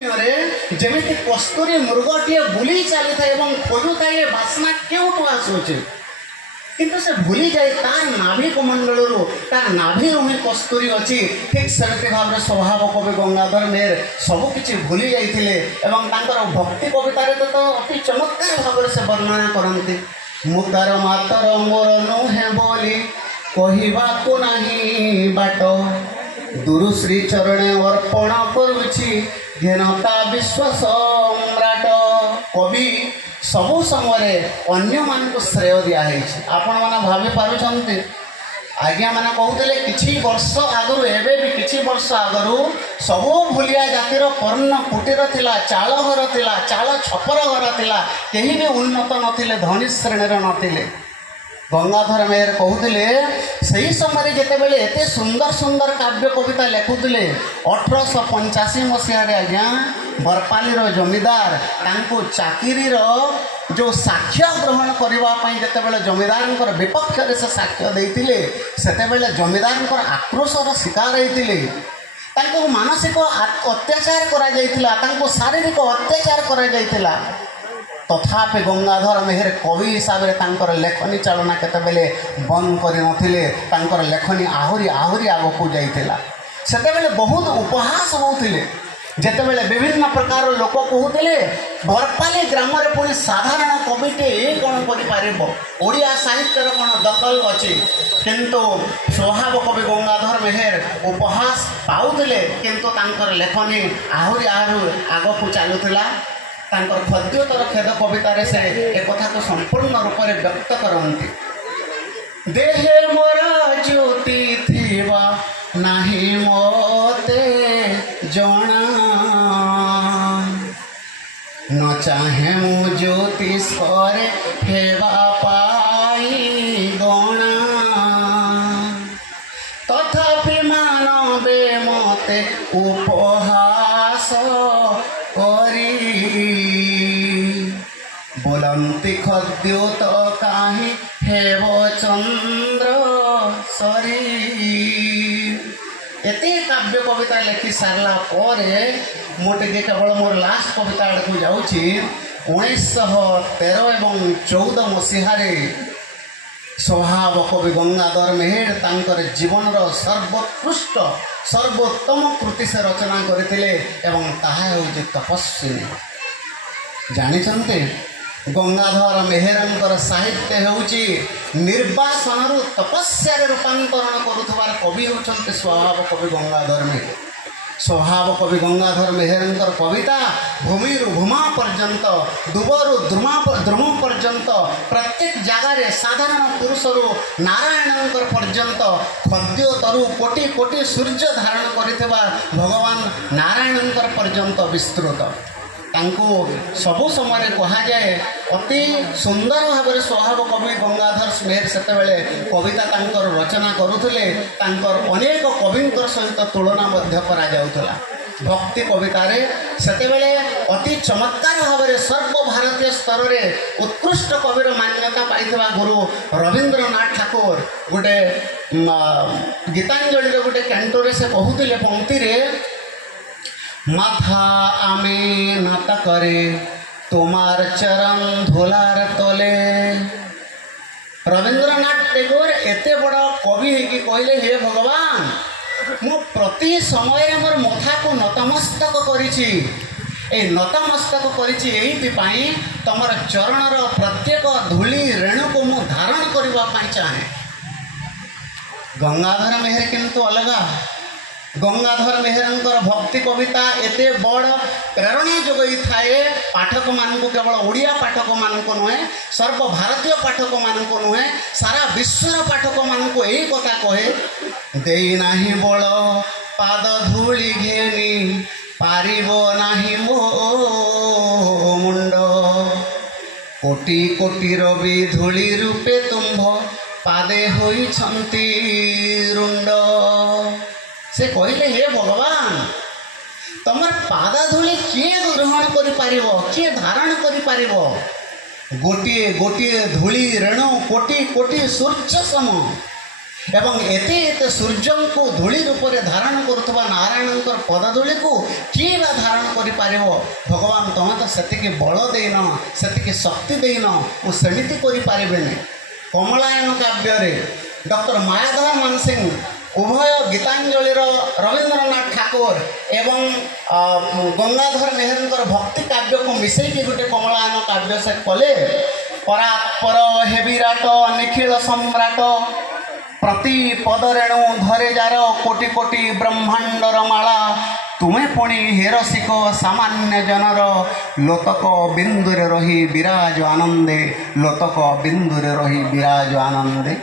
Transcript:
जमी कस्तूरी मृगटे बुली चली था खोजुता ये बास्ना क्यों आसूचे किंतु से भूली जाए तार नाभि कमंडल तार नाभि ही कस्तूरी अच्छी ठीक सेमती भाव में स्वभाव कवि गंगाधर मेहर सबकि भूली जाते भक्ति कवितार तो अति चमत्कार भाव से वर्णना करती मुदार मातर मोर नुहे बोली कहवाकू नहीं बाट दुरु श्री चरणे अर्पण करुछि घेनता विश्व सम्राट कवि सबु समय अन्य मान को श्रेय दिखाई आपण मैंने भावी पार्टी आज्ञा मैंने कहते किसी वर्ष आगु एवं भी किसी वर्ष आगु सबू भूलिया जातिर कर्ण कुटीर थिला चाल घर थिला चाल छपर घर थिला केही भी उन्नत नथिले धनी श्रेणी नथिले गंगाधर मेहर कहते से समय जितेबले एत सुंदर सुंदर काव्य कविता लिखुले 1885 मसीह आज्ञा बरपाली जमीदार चाकरी जो साक्ष्य ग्रहण करने जितेबले जमीदार विपक्ष से साक्ष्य देते से जमीदार आक्रोशर शिकार होते मानसिक अत्याचार करा शारीरिक अत्याचार करा तथापि गंगाधर मेहर कवि हिसाब से लेखनी चालना केतबेले बंद कर लेखनी आहरी आहरी आगक जाइला से बहुत उपहास होते जितेबले विभिन्न प्रकार लोक कहते बरपाली ग्राम में पुणी साधारण कविटे कौन करिया साहित्यर कौन दखल अच्छी किंतु स्वभाव कवि गंगाधर मेहर उपहास पाउले किंतु लेखनी आहरी आहरी आगक चलुला खद्योतर खेद कवितार से एक कथा को संपूर्ण रूप से व्यक्त करती देहे मोरा ज्योति थिबा नाही मोते जना न चाहे मु ज्योति स्वर हेबा पाई गणा तथापि मानवे मते उपहास बोलती खद्योत काहि हेव चंद्र सरी एते काव्य कविता लिखि सारला मोटे केवल मोर लास्ट कविता आड़क जाऊँगी 1913 एवं 14 मसीह स्वभाव कवि गंगाधर मेहर तांकर जीवन सर्वोत्कृष्ट सर्वोत्तम कृति से रचना करते तपस्विनी जानी गंगाधर मेहर साहित्य होउची निर्वासन तपस्या रूपांतरण करुथवार कवि होउछन्ते स्वभाव कवि गंगाधर मेहर स्वभाव कवि गंगाधर मेहर कविता भूमि भूमा पर्यंत दुबरु द्रुम पर्यंत प्रत्येक जगार साधारण पुरुषरु नारायण पर्यंत खद्योतरु कोटि कोटि सूर्य धारण करिथबा भगवान नारायण पर्यंत विस्तृत सबु समय कह जाए अति सुंदर भाव में स्वभाव कवि गंगाधर मेहर से कविता रचना करुले अनेक कवि सहित तुलना करा भक्ति कवितार से अति चमत्कार भाव में सर्वभारतीय स्तर में उत्कृष्ट कविर मान्यता पाई गुरु रवींद्रनाथ ठाकुर गोटे गीतांजलि गोटे कैंटोरे से कहते पंक्ति माथा आमे नाता करे तुम्हार चरण धोलार तले रवींद्रनाथ टैगोर एते बड़ा कवि है कहले हे भगवान मु प्रति समय मोर मथा को नतमस्तक करिछि ए नतमस्तक करिछि एइपाई तमर चरणर प्रत्येक धूली रेणु को मु धारण करबा पाई चाहे गंगाधर मेहर किंतु अलगा गंगाधर मेहर भक्ति कविता एते बड़ प्रेरणा जोगई थाए पाठक मान केवल ओडिया पाठक मान नुहे सर्वभारतीय पाठक मान नुहे सारा विश्वर पाठक मान यही कथा कहे देई नाही बल पाद धूली घेनी पारिब नाही मो मुंड कोटि कोटि रवि धूली रूपे तुम्भ पादे होई छंती रुंड से कहले हे भगवान तमर पादा धूली किए ग्रहण किए धारण कर गोटे गोटे धूली रेणु कोटि कोटि सूर्य सम ଏବଂ ଏତେ ଏତେ ସୂର୍ଯ୍ୟଙ୍କୁ ଧୂଳି ରୂପରେ ଧାରଣ କରୁଥିବା ନାରାୟଣଙ୍କର ପଦଧୂଳିକୁ କିଏ ବା ଧାରଣ କରିପାରିବ? ଭଗବାନ ତମେ ତ ସେତିକି ବଳ ଦେଇନ, ସେତିକି ଶକ୍ତି ଦେଇନ, ମୁଁ ସେମିତି କରିପାରିବିନି। କମଳାୟନ କାବ୍ୟରେ ଡକ୍ଟର ମାୟାଧର ମାନସିଂ ଉଭୟ ଗୀତାଞ୍ଜଳିର ରବୀନ୍ଦ୍ରନାଥ ଠାକୁର ଏବଂ ଗଙ୍ଗାଧର ମେହେରଙ୍କର ଭକ୍ତି କାବ୍ୟକୁ ମିଶେଇକି ଗୋଟେ କମଳାୟନ କାବ୍ୟ ସେ କଲେ। ପରାତ୍ପର ହେ ବିରାଟ ନିଖିଳ ସମ୍ରାଟ, ପ୍ରତି ପଦରେଣୁ ଧରେ ଯାର କୋଟି କୋଟି ବ୍ରହ୍ମାଣ୍ଡର ମାଳା, ତୁମେ ପୁଣି ହେରସିକ ସାମାନ୍ୟ ଜନର, ଲୋତକ ବିନ୍ଦୁରେ ରହି ବିରାଜ ଆନନ୍ଦେ, ଲୋତକ ବିନ୍ଦୁରେ ରହି ବିରାଜ ଆନନ୍ଦେ।